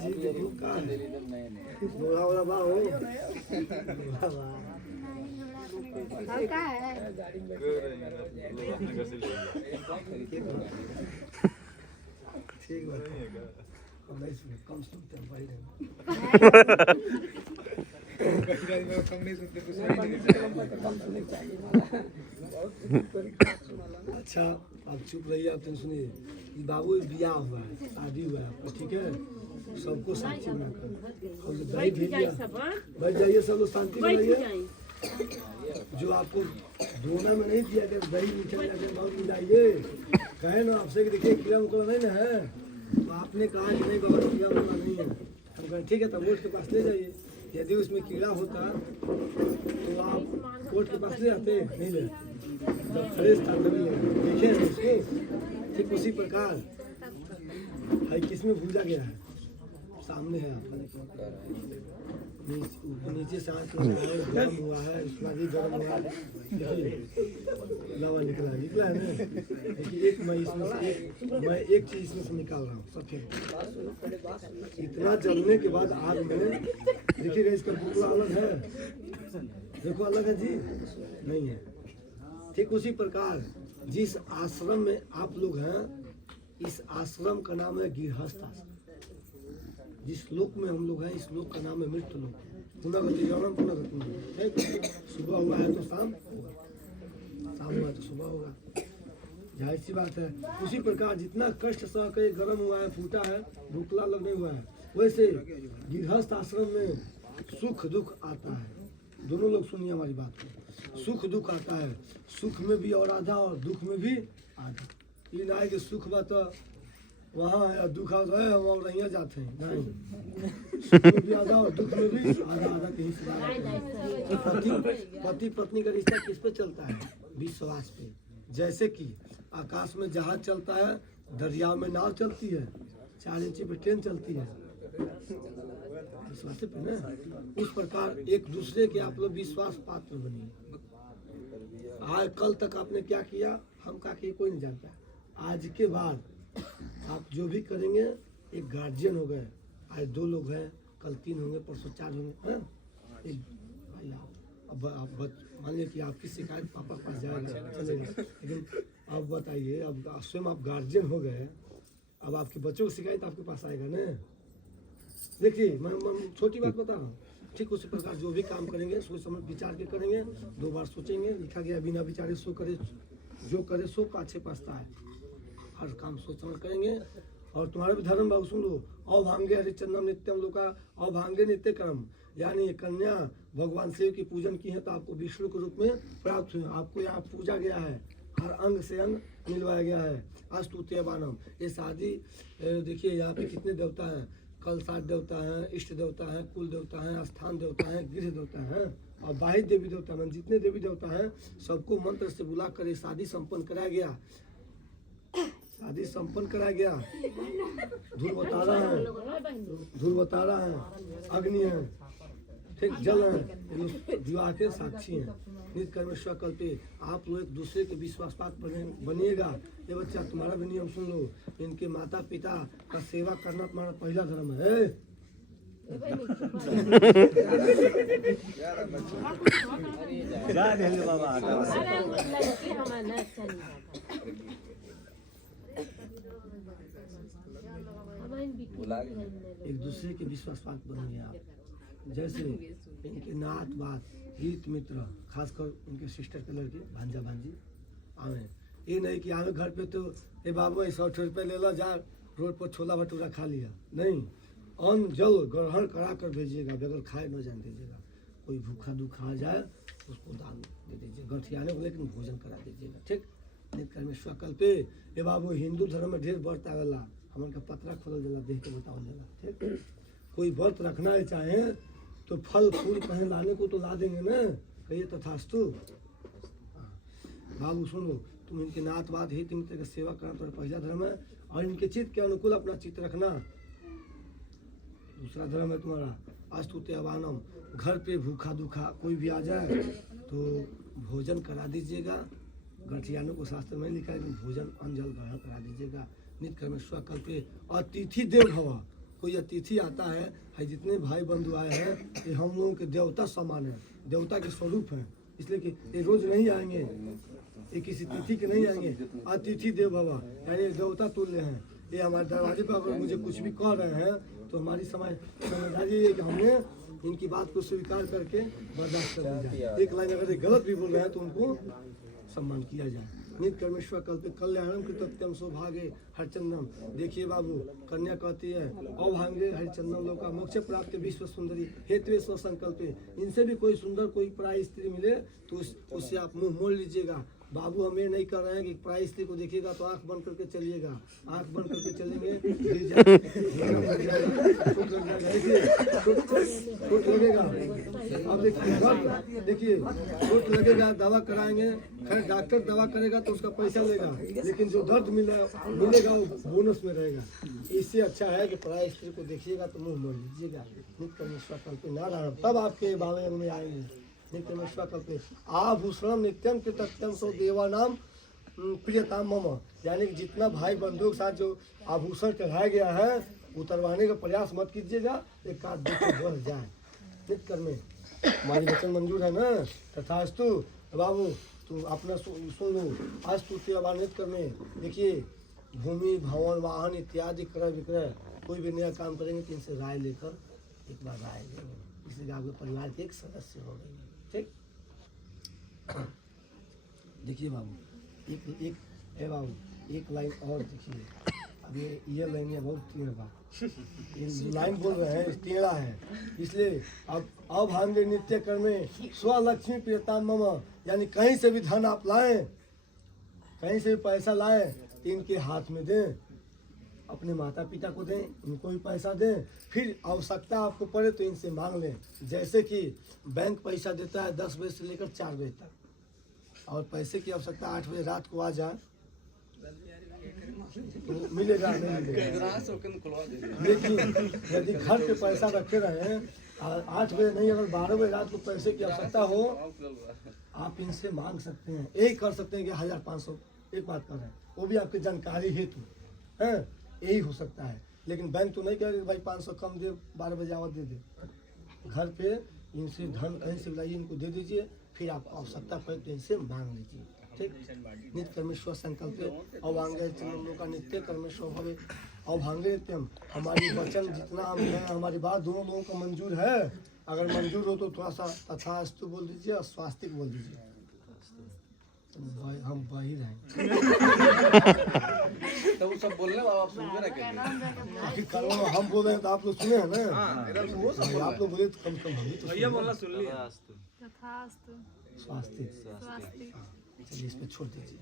जी देखो का बोला बोला बा हो और का है ठीक है नहीं सुन कम सुनते हैं भाई अच्छा आप चुप रहिए आप टेंशन सुनिए बाबू बियाह हुआ है शादी हुआ है आपका ठीक है सबको साक्षी मिलकर और दही भेज दिया बैठ जाइए सब लोग शांति में रहिए जो आपको दोना में नहीं दिया गया दही मीठा बहुत मिलाइए कहे ना आपसे कि देखिए कीड़ा मकोड़ा नहीं ना है तो आपने कहा कि नहीं बाबा कीड़ा मकोड़ा नहीं है हम कहें ठीक है तब कोर्ट के पास ले जाइए यदि उसमें कीड़ा होता तो आप कोर्ट के पास ले आते नहीं ले जब फ्रेश था तभी देखे उसको ठीक उसी प्रकार है किसमें भूजा गया है सामने है आपका नीचे से आँख गर्म हुआ है उसका भी गर्म हुआ है लावा निकला है ना देखिए एक मैं इसमें से मैं एक चीज इसमें से निकाल रहा हूँ सफेद इतना जलने के बाद आग में देखिएगा इसका बुकला अलग है देखो अलग है जी नहीं है ठीक उसी प्रकार जिस आश्रम में आप लोग हैं इस आश्रम का नाम है गृहस्थ आश्रम जिस लोक में हम लोग हैं इस लोक का नाम है मृत्यु लोक पुनर्गति जन्म पुनर्गति सुबह हुआ है तो शाम होगा शाम हुआ तो सुबह होगा जाहिर सी बात है उसी प्रकार जितना कष्ट सह के गर्म हुआ है फूटा है भूखला लगने हुआ है वैसे गृहस्थ आश्रम में सुख दुख आता है दोनों लोग सुनिए हमारी बात को सुख दुख आता है सुख में भी और आधा और दुख में भी आधा ये ना है कि सुख बात वहाँ है दुख है हम और नहीं जाते हैं नहीं सुख में भी आधा और दुख में भी आधा आधा कहीं से पति पत्नी का रिश्ता किस पे चलता है विश्वास पे जैसे कि आकाश में जहाज चलता है दरिया में नाव चलती है 4 इंची पे ट्रेन चलती है विश्वास पे ना उस प्रकार एक दूसरे के आप लोग विश्वास पात्र बनिए आज कल तक आपने क्या किया हम क्या किए कोई नहीं जानता आज के बाद आप जो भी करेंगे एक गार्जियन हो गए आज 2 लोग हैं कल 3 होंगे परसों 4 होंगे हैं एक भाई अब आप मान लीजिए कि आपकी शिकायत पापा के पास जाएगा चलेगा लेकिन अब बताइए अब स्वयं आप गार्जियन हो गए अब आपके बच्चों की शिकायत आपके पास आएगा ना देखिए मैं छोटी बात बता रहा हूँ ठीक उसी प्रकार जो भी काम करेंगे सोच समझ विचार के करेंगे 2 बार सोचेंगे लिखा गया बिना विचारे सो करे जो करे सो पाछे पछता है हर काम सोच समझ करेंगे और तुम्हारे भी धर्म भाव सुन लो अभांगे हरिचंदन नित्यम लोका अभांगे नित्य कर्म यानी कन्या भगवान शिव की पूजन की है तो आपको विष्णु के रूप में प्राप्त हुए आपको यहाँ पूजा गया है हर अंग से अंग मिलवाया गया है अस्तुत्य बानम ये शादी देखिए यहाँ पे कितने देवता हैं कलसाट देवता हैं इष्ट देवता हैं कुल देवता हैं स्थान देवता हैं गृह देवता हैं और बाह्य देवी देवता हैं जितने देवी देवता हैं सबको मंत्र से बुला कर शादी संपन्न कराया गया शादी संपन्न कराया गया धूल बतारा है अग्नि है ठीक जल है विवाह के साक्षी हैं नित्य कर्म स्वकल्पे आप लोग एक दूसरे के विश्वास पात्र बनिएगा ये बच्चा तुम्हारा भी नियम सुन लो इनके माता पिता का सेवा करना तुम्हारा पहला धर्म है एक दूसरे के विश्वास पात्र बनिए आप जैसे इनके नात बात हित मित्र खासकर उनके सिस्टर के लड़के भांजा भांजी आवे ये नहीं कि आवे घर पे तो ये बाबू 100 रुपये ले लो जा रोड पर छोला भटूरा खा लिया नहीं अन्न जल ग्रहण करा कर भेजिएगा बगैर खाए न जान दीजिएगा कोई भूखा दुखा आ जाए उसको दान दे दीजिए गठियाने को लेकिन भोजन करा दीजिएगा ठीक नित्य कर्म स्वकल्पे ये बाबू हिंदू धर्म में ढेर व्रत आवेला हमारे का पतरा खोल देला देख के बताओ देला ठीक कोई व्रत रखना है चाहे तो फल फूल कहीं लाने को तो ला देंगे ना कहिए तथास्तु बाबू सुनो तुम इनके नात बात ही तुम की सेवा करना तो पहला धर्म है और इनके चित्त के अनुकूल अपना चित्त रखना दूसरा धर्म है तुम्हारा अस्तुत्य अवानम घर पे भूखा दुखा कोई भी आ जाए तो भोजन करा दीजिएगा गठियानों को शास्त्र में लिखा है कि भोजन अन्न जल ग्रहण करा दीजिएगा नित्य कर्म स्वकल्पे अतिथि देव भव कोई अतिथि आता है जितने भाई बंधु आए हैं ये हम लोगों के देवता समान है, देवता के स्वरूप हैं, इसलिए कि ये रोज नहीं आएंगे, ये किसी तिथि के नहीं आएंगे। अतिथि देव भव यानी देवता तुल्य हैं। ये हमारे दरवाजे पर अगर मुझे कुछ भी कह रहे हैं तो हमारी समझदारी है कि हमने इनकी बात को स्वीकार करके बर्दाश्त कर ली जाए। एक लाइन अगर ये गलत भी बोल रहे हैं तो उनको सम्मान किया जाए। नित्य कर्मेश्वर कल्पे कल्याणम कृतत्यम सौभागे हरिचंदम। देखिए बाबू, कन्या कहती है अभांगे हरिचंदम लोका मोक्ष प्राप्त विश्व सुंदरी हेतु स्व संकल्पे। इनसे भी कोई सुंदर कोई पराई स्त्री मिले तो उससे आप मुंह मोड़ लीजिएगा। बाबू हम ये नहीं कर रहे हैं कि पराई स्त्री को देखिएगा तो आंख बंद करके चलिएगा, आंख बंद करके चलेंगे चोट लगेगा। अब देखिए चोट लगेगा, दवा कराएंगे, खैर डॉक्टर दवा करेगा तो उसका पैसा लेगा, लेकिन जो दर्द मिलेगा वो बोनस में रहेगा। इससे अच्छा है कि पराई स्त्री को देखिएगा तो मुंह मोड़ लीजिएगा। नित्य कल्पे नारायण तब आपके बावे में आएंगे। नित्यमेश्वर कल्पे आभूषणम नित्यम कृतज्ञम सो देवानाम प्रियताम मम। यानी कि जितना भाई बंधुओं के साथ जो आभूषण चढ़ाया गया है उतरवाने का प्रयास मत कीजिएगा, एक आध बढ़ जाए। नित्य कर्मे हमारी वचन मंजूर है ना, तथास्तु। बाबू तुम अपना सुन लो, अस्तु सेवा नित्य कर्मे। देखिए भूमि भवन वाहन इत्यादि क्रय विक्रय कोई भी नया काम करेंगे तो इनसे राय लेकर एक बार राय लेंगे, इसलिए आपके परिवार के एक सदस्य हो गए। ठीक। देखिए बाबू एक बाबू एक लाइन और देखिए। अब ये लाइन है बहुत टेढ़ा, ये लाइन बोल रहे हैं टेढ़ा है, इसलिए अब अभांगे नित्य कर्मे स्वलक्ष्मी प्रियताम मम। यानी कहीं से भी धन आप लाएं, कहीं से भी पैसा लाएं तो इनके हाथ में दें, अपने माता पिता को दें, इनको भी पैसा दें। फिर आवश्यकता आपको पड़े तो इनसे मांग लें। जैसे कि बैंक पैसा देता है 10 बजे से लेकर 4 बजे तक, और पैसे की आवश्यकता 8 बजे रात को आ जाए तो मिलेगा नहीं मिलेगा। लेकिन यदि घर पे पैसा रखे रहे 8 बजे नहीं, अगर 12 बजे रात को पैसे की आवश्यकता हो आप इनसे मांग सकते हैं। यही कर सकते हैं कि 1500 एक बात कर रहे हैं, वो भी आपकी जानकारी हेतु है, यही हो सकता है। लेकिन बैंक तो नहीं कह रहे भाई 500 कम दे, 12 बजे आवत दे दे। घर पे इनसे धन कहीं से लाइए, इनको दे दीजिए, फिर आप आवश्यकता पड़े तो इनसे मांग लीजिए। ठीक। नित्य कर्मेश्वर संकल्प अभांगे का नित्य कर्मेश्वर भवे अभांगे नित्यम। हमारी वचन जितना हम हैं, हमारी बात दोनों लोगों को मंजूर है। अगर मंजूर हो तो थोड़ा सा तथास्तु बोल दीजिए और स्वास्तिक बोल दीजिए। हम बाहिर हैं तो वो सब बोलने वाला आप सुन रहे आखिर हम बोल रहे हैं तो आप लोग सुने हैं ना। आप लोग बोले तो कम कम हम भी तो भैया बोलना सुन लिया। तथास्तु स्वास्तिक। स्वास्तिक। चलिए इस पे छोड़ दीजिए।